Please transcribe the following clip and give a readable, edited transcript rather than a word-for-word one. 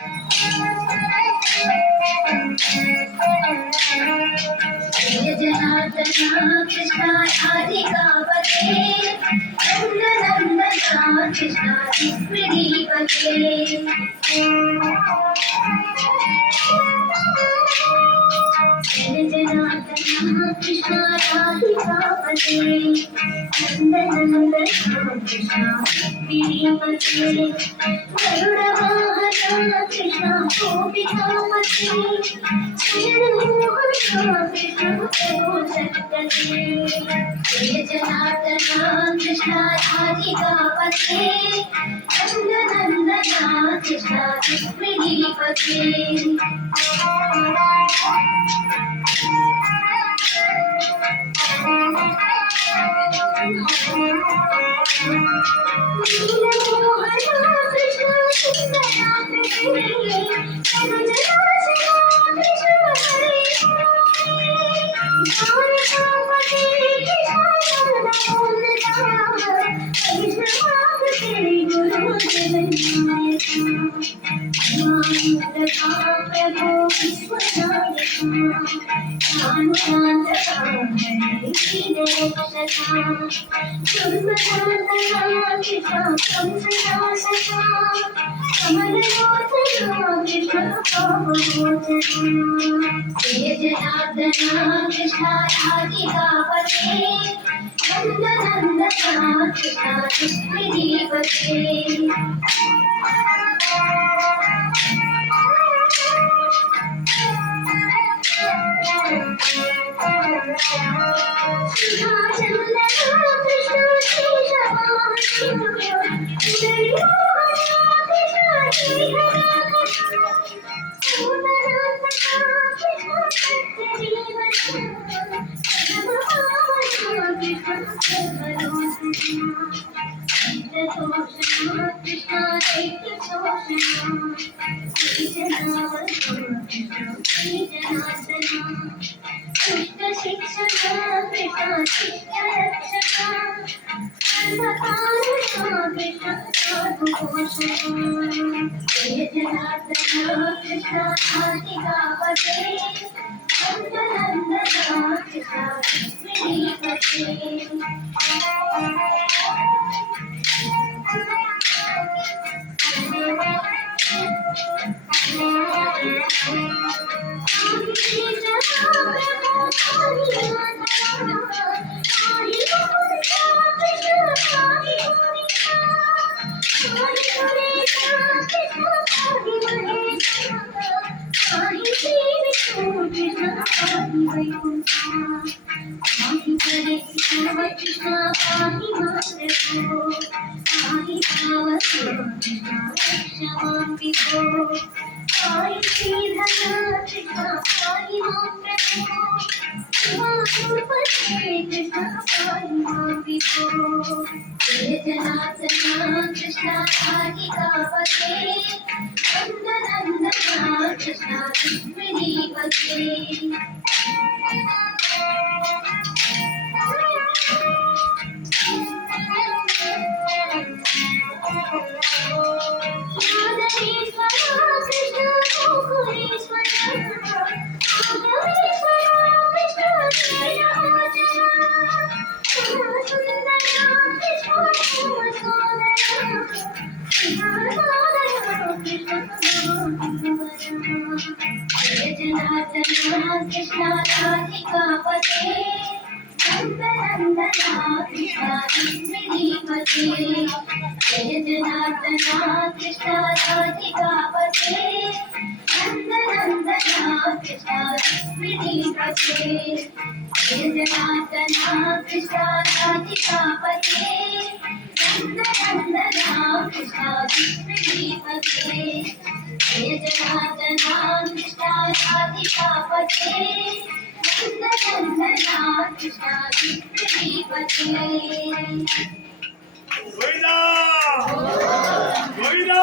Jai जनार्दना Krishna राधिकापते नन्दनन्दना Krishna रुक्मिणीपते Jai जनार्दना Krishna राधिकापते नन्दनन्दना Krishna रुक्मिणीपते गरुडवाहना Krishna गोपिकापते Jai जनार्दना Krishna राधिकापते नन्दनन्दना Krishna रुक्मिणीपते नीलमोहना Krishna सुन्दराकृति Jai जनार्दना Krishna राधिकापते नन्दनन्दना Krishna रुक्मिणीपते Jai जनार्दना Krishna राधिकापते नन्दनन्दना Krishna रुक्मिणीपते Jai जनार्दना Krishna राधिकापते नन्दनन्दना Krishna रुक्मिणीपते Jai जनार्दना Krishna राधिकापते नन्दनन्दना Krishna रुक्मिणीपते Jai जनार्दना Krishna राधिकापते नन्दनन्दना Krishna रुक्मिणीपते Jai जनार्दना Krishna राधिकापते नन्दनन्दना Krishna रुक्मिणीपते Jai जनार्दना Krishna राधिकापते नन्दनन्दना Krishna रुक्मिणीपते Govinda Govinda